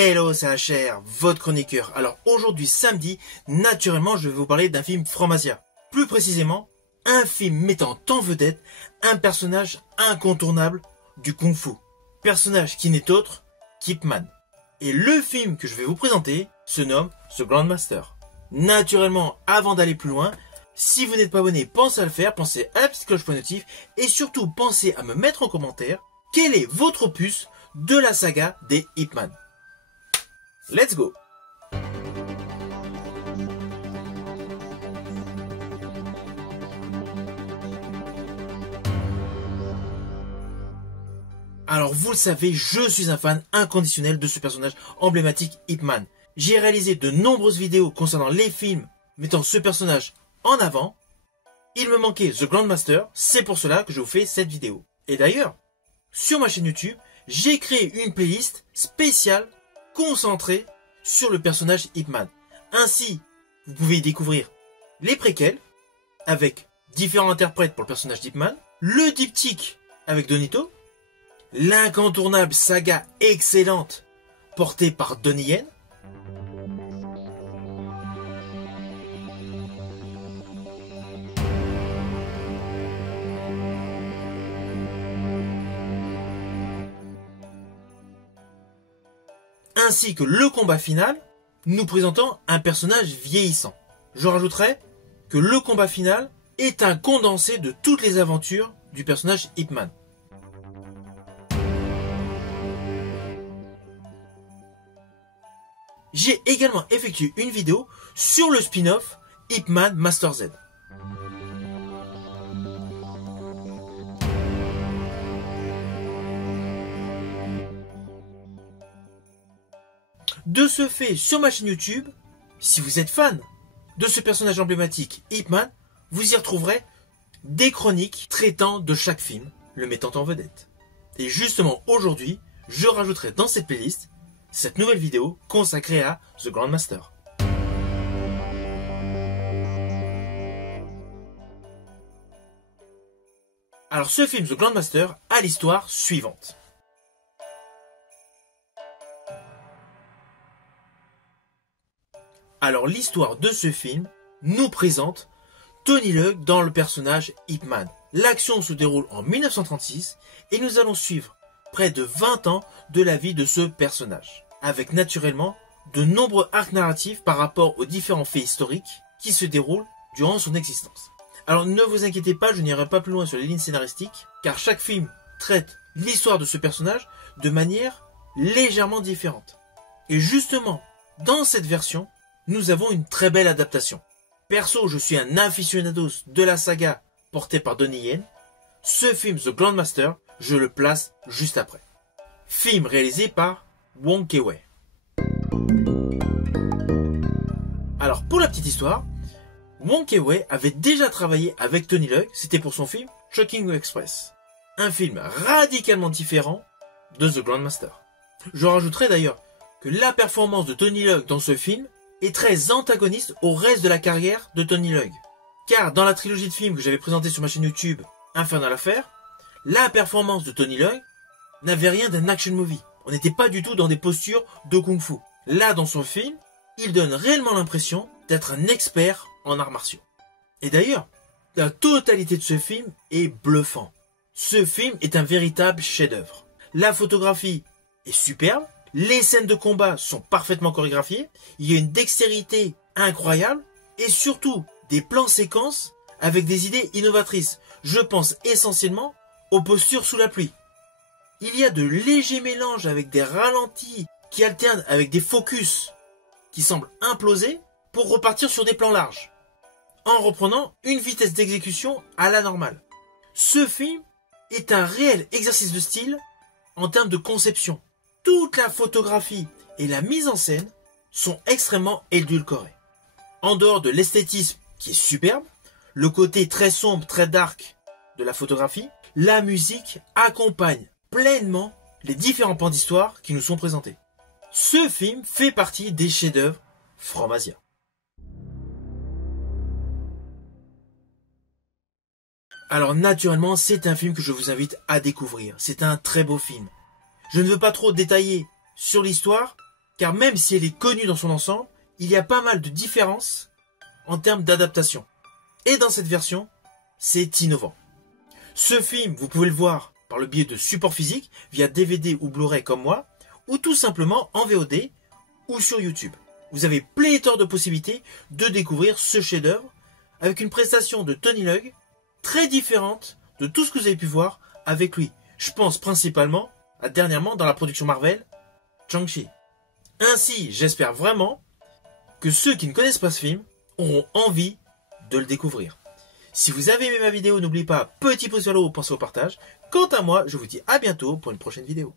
Hello, c'est HR, votre chroniqueur. Alors aujourd'hui, samedi, naturellement, je vais vous parler d'un film From Asia. Plus précisément, un film mettant en vedette un personnage incontournable du Kung Fu. Personnage qui n'est autre qu'Ip Man. Et le film que je vais vous présenter se nomme The Grandmaster. Naturellement, avant d'aller plus loin, si vous n'êtes pas abonné, pensez à le faire, pensez à la petite cloche pour notif et surtout pensez à me mettre en commentaire quel est votre opus de la saga des Ip Man. Let's go! Alors vous le savez, je suis un fan inconditionnel de ce personnage emblématique Ip Man. J'ai réalisé de nombreuses vidéos concernant les films mettant ce personnage en avant. Il me manquait The Grandmaster, c'est pour cela que je vous fais cette vidéo. Et d'ailleurs, sur ma chaîne YouTube, j'ai créé une playlist spéciale concentrée sur le personnage Ip Man. Ainsi, vous pouvez y découvrir les préquels avec différents interprètes pour le personnage d'Ip Man, le diptyque avec Donnie-To, l'incontournable saga excellente portée par Donnie Yen, ainsi que le combat final, nous présentant un personnage vieillissant. Je rajouterai que le combat final est un condensé de toutes les aventures du personnage Ip Man. J'ai également effectué une vidéo sur le spin-off Ip Man Master Z. De ce fait, sur ma chaîne YouTube, si vous êtes fan de ce personnage emblématique Ip Man, vous y retrouverez des chroniques traitant de chaque film, le mettant en vedette. Et justement aujourd'hui, je rajouterai dans cette playlist cette nouvelle vidéo consacrée à The Grandmaster. Alors ce film The Grandmaster a l'histoire suivante. Alors l'histoire de ce film nous présente Tony Leung dans le personnage Ip Man. L'action se déroule en 1936 et nous allons suivre près de 20 ans de la vie de ce personnage, avec naturellement de nombreux arcs narratifs par rapport aux différents faits historiques qui se déroulent durant son existence. Alors ne vous inquiétez pas, je n'irai pas plus loin sur les lignes scénaristiques, car chaque film traite l'histoire de ce personnage de manière légèrement différente. Et justement, dans cette version, nous avons une très belle adaptation. Perso, je suis un aficionados de la saga portée par Donnie Yen. Ce film The Grandmaster, je le place juste après. Film réalisé par Wong Kar-wai. Alors pour la petite histoire, Wong Kar-wai avait déjà travaillé avec Tony Leung, c'était pour son film Chungking Express. Un film radicalement différent de The Grandmaster. Je rajouterai d'ailleurs que la performance de Tony Leung dans ce film est très antagoniste au reste de la carrière de Tony Leung. Car dans la trilogie de films que j'avais présenté sur ma chaîne YouTube Infernal Affair, la performance de Tony Leung n'avait rien d'un action movie. On n'était pas du tout dans des postures de kung fu. Là, dans son film, il donne réellement l'impression d'être un expert en arts martiaux. Et d'ailleurs, la totalité de ce film est bluffant. Ce film est un véritable chef-d'œuvre. La photographie est superbe, les scènes de combat sont parfaitement chorégraphiées, il y a une dextérité incroyable et surtout des plans séquences avec des idées innovatrices. Je pense essentiellement aux postures sous la pluie. Il y a de légers mélanges avec des ralentis qui alternent avec des focus qui semblent imploser pour repartir sur des plans larges, en reprenant une vitesse d'exécution à la normale. Ce film est un réel exercice de style en termes de conception. Toute la photographie et la mise en scène sont extrêmement édulcorées. En dehors de l'esthétisme qui est superbe, le côté très sombre, très dark de la photographie, la musique accompagne pleinement les différents pans d'histoire qui nous sont présentés. Ce film fait partie des chefs-d'œuvre From Asia. Alors naturellement, c'est un film que je vous invite à découvrir. C'est un très beau film. Je ne veux pas trop détailler sur l'histoire, car même si elle est connue dans son ensemble, il y a pas mal de différences en termes d'adaptation. Et dans cette version, c'est innovant. Ce film, vous pouvez le voir par le biais de supports physiques, via DVD ou Blu-ray comme moi, ou tout simplement en VOD ou sur YouTube. Vous avez pléthore de possibilités de découvrir ce chef-d'œuvre avec une prestation de Tony Leung très différente de tout ce que vous avez pu voir avec lui. Je pense principalement à dernièrement dans la production Marvel, Shang-Chi. Ainsi, j'espère vraiment que ceux qui ne connaissent pas ce film auront envie de le découvrir. Si vous avez aimé ma vidéo, n'oubliez pas, petit pouce vers le haut, pensez au partage. Quant à moi, je vous dis à bientôt pour une prochaine vidéo.